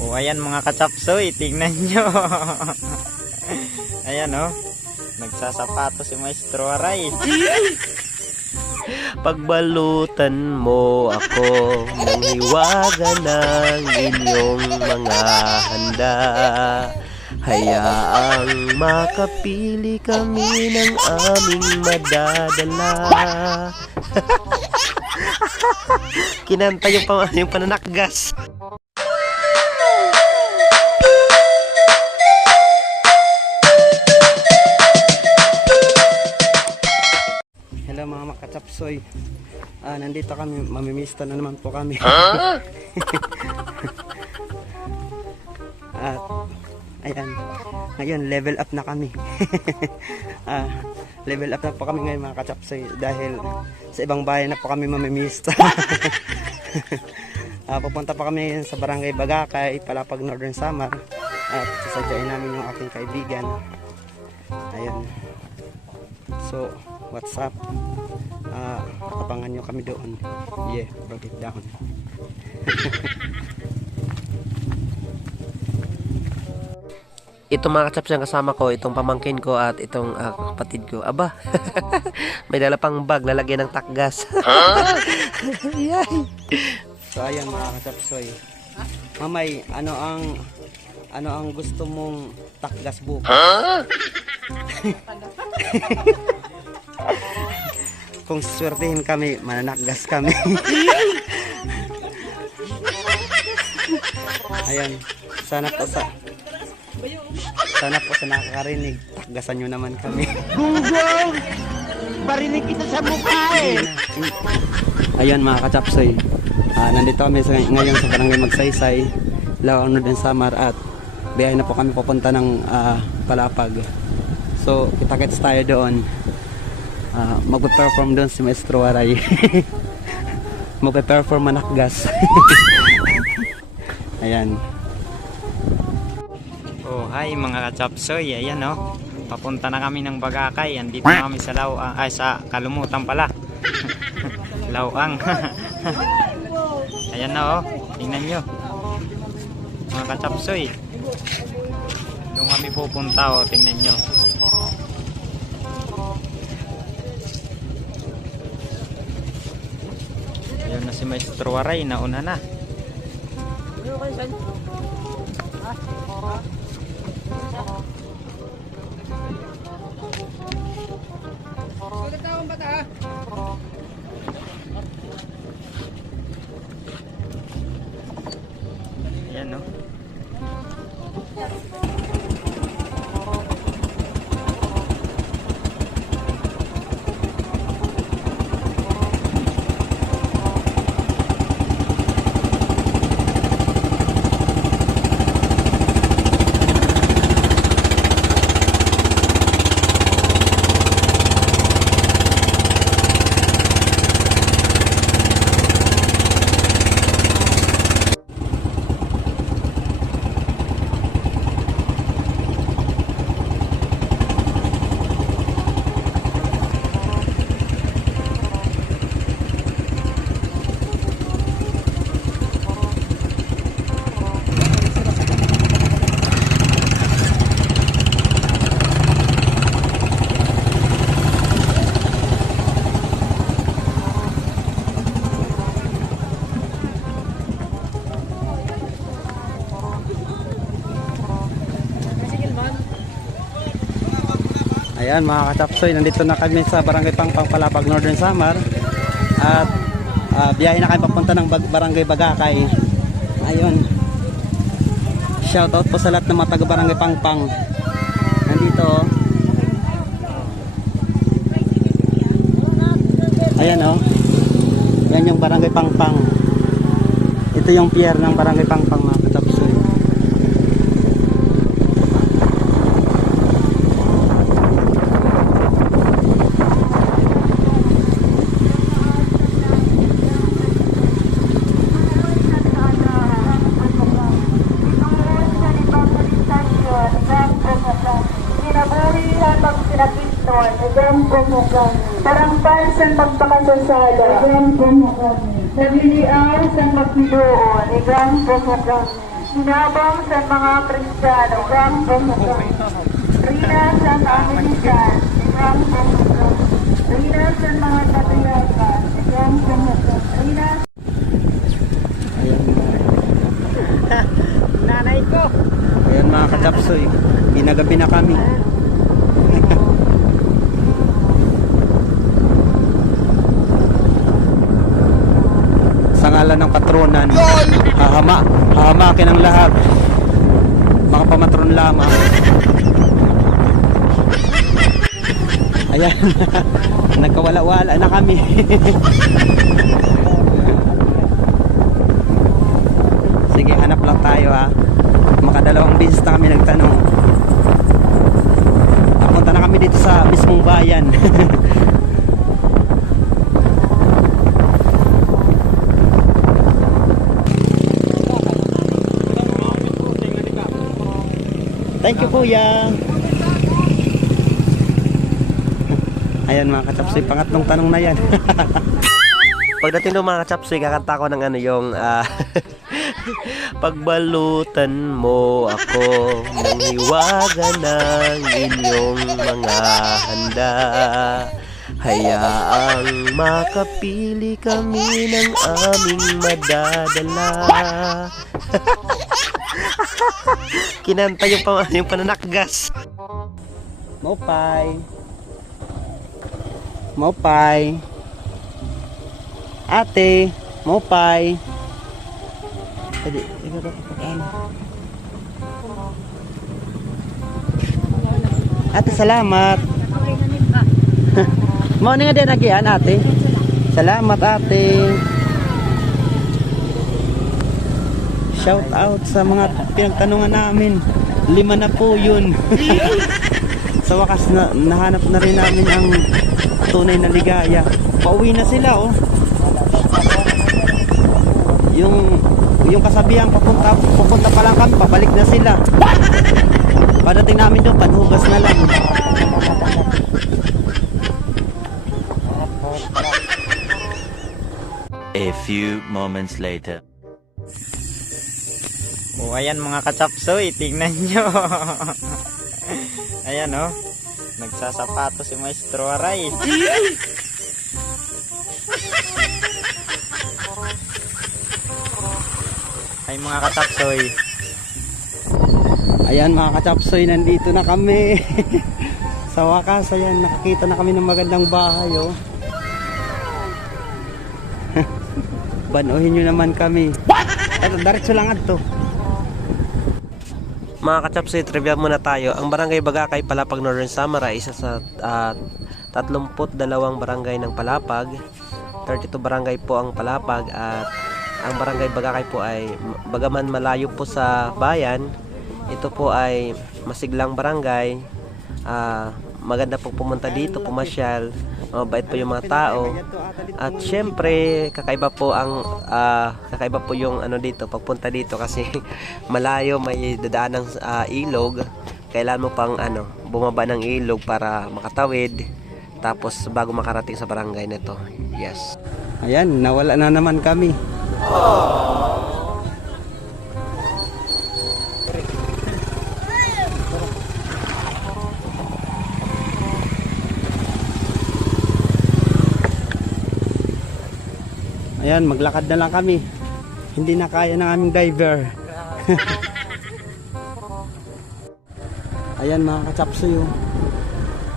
O ayan mga kachapsoy, tingnan nyo. Ayan o, nagsasapato si Maestro Aray. Pagbalutan mo ako ng hiwaga ng inyong mga handa. Hayaang makapili kami ng aming madadala. Kinanta yung pananakgas. Hello mga makachapsoy. Nandito kami, mamimista na naman po kami. At ayan, ngayon level up na kami. Level up na po kami ngayon mga kachapsoy dahil sa ibang bayan na po kami mamimista. Pupunta pa kami ngayon sa Barangay Bagakay, Palapag, Northern Samar, at sasadyain namin yung aking kaibigan. Ayan. So, what's up? Abangan nyo kami doon. Yeah, brought it down. Itong mga kachaps yung kasama ko, itong pamangkin ko at itong kapatid ko. Aba, may dala pang bag, lalagyan ng takgas. So ayan mga kachapsoy. Mamay, ano ang gusto mong takgas bukas? Kung swertihin kami, mananakgas kami. Ayan, sana po sa nakakarinig, takgasan nyo naman kami. Gunggong! Barinig kita sa mukha eh! Ayan mga kachapsoy, nandito kami ngayon sa Barangay Magsaysay, Lawang Northern Samar, at biyahe na po kami papunta ng Palapag. So kita-kits tayo doon. Magpe-perform doon si Maestro Aray. Magpe-perform manakgas. Ayan. Oh, hi mga kachapsoy, ayan o. Papunta na kami ng Bagakay. Andito na kami sa Lawang, sa Kalumutan pala. Lawang. Ayan na o, tingnan nyo. Mga kachapsoy. Doon kami pupunta o, tingnan nyo. Ayun na si Maestro Aray, nauna na. Ayan no. Ayan mga kachapsoy, nandito na kami sa Barangay Palapag, Northern Samar, at biyahe na kami papunta ng Barangay Bagakay. Ayun, shoutout po sa lahat ng mga taga Barangay Pangpang. Nandito oh. Ayan oh, yan yung Barangay Pangpang. Ito yung pier ng Barangay Pangpang mga kachapsoy. Tarangpal sa pagpakasasala, igam po mo kami. Nagliliaw sa pagbidoon, igam po mo kami. Sinabang sa mga Kristiyano, Rambo Rina sa Amerikan, Rambo Rina sa mga Patriarka, Rambo Rina Nanay ko. Ayan mga kachapsoy, ginagabi na kami. Sa ngalan ng patronan, hahamakin ang lahat. Mga pamatron lamang. Ayan, nagkawala-wala na kami. Sige, hanap lang tayo ha. Makadalawang beses na kami nagtanong. Napunta na kami dito sa mismong bayan. Thank you kuya. Ayan mga kachapsoy, pangatlong tanong na yan. Pagdating ng mga kachapsoy, kakanta ko ng ano yung pagbalutan mo ako ng hiwaga ng inyong mga handa. Hayaang makapili kami ng aming madadala. Kinanta yung pananakgas. Mopay. Mopay. Ate, Mopay. Edi, ikaw ba kapag Ate, salamat. Mau nga din nagian, ate. Salamat, ate. Shout out sa mga pinagtanungan namin. 5 na po yun. Sa wakas na nahanap na rin namin ang tunay na ligaya. Pauwi na sila oh. Yung kasabihan pupunta pa lang kami, pabalik na sila. Padating namin doon, panhugas na lang. A few moments later. O ayan mga kachapsoy, tingnan nyo. Ayan oh, nagsasapato si Maestro Aray. Ay mga kachapsoy. Ayan mga kachapsoy, nandito na kami. Sa wakas, ayan, nakakita na kami ng magandang bahay oh. Banuhin nyo naman kami. Eto, diretso lang ato. Mga kachapsoy, trivia muna tayo. Ang Barangay Bagakay, Palapag, Northern Samar ay isa sa 32 barangay ng Palapag. 32 barangay po ang Palapag at ang Barangay Bagakay po ay bagaman malayo po sa bayan, ito po ay masiglang barangay. Maganda po pumunta dito, pumasyal. Mabait po yung mga tao. At syempre, kakaiba po yung ano dito, pagpunta dito kasi malayo, may dadaan ng ilog. Kailangan mo pang bumaba ng ilog para makatawid. Tapos bago makarating sa barangay nito. Yes. Ayan, nawala na naman kami. Ayan, maglakad na lang kami. Hindi na kaya ng aming driver. Ayan mga kachapsoy oh.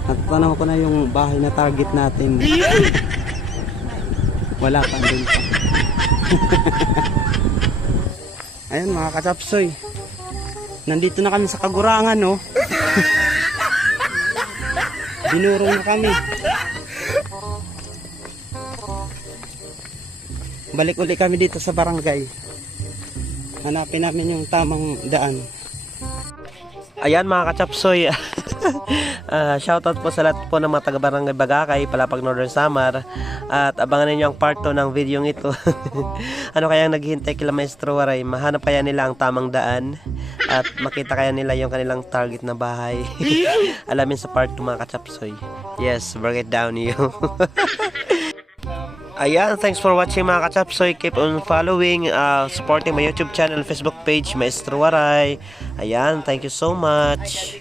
Natanaw ko na yung bahay na target natin. Wala pa din pa. Ayan mga kachapsoy, nandito na kami sa Kagurangan oh. Binurong na kami. Balik uli kami dito sa barangay. Hanapin namin yung tamang daan. Ayan mga kachapsoy. Shoutout po sa lahat po ng mga taga-barangay Bagakay, Palapag, Northern Samar. At abangan ninyo ang part 2 ng video ito. Ano kaya naghihintay kila Maestro Aray? Mahanap kaya nila ang tamang daan at makita kaya nila yung kanilang target na bahay. Alamin sa part 2 mga kachapsoy. Yes, break it down you. Ayan, thanks for watching mga ka-chapsoy. Keep on following, supporting my YouTube channel, Facebook page, Maestro Waray. Ayan, thank you so much.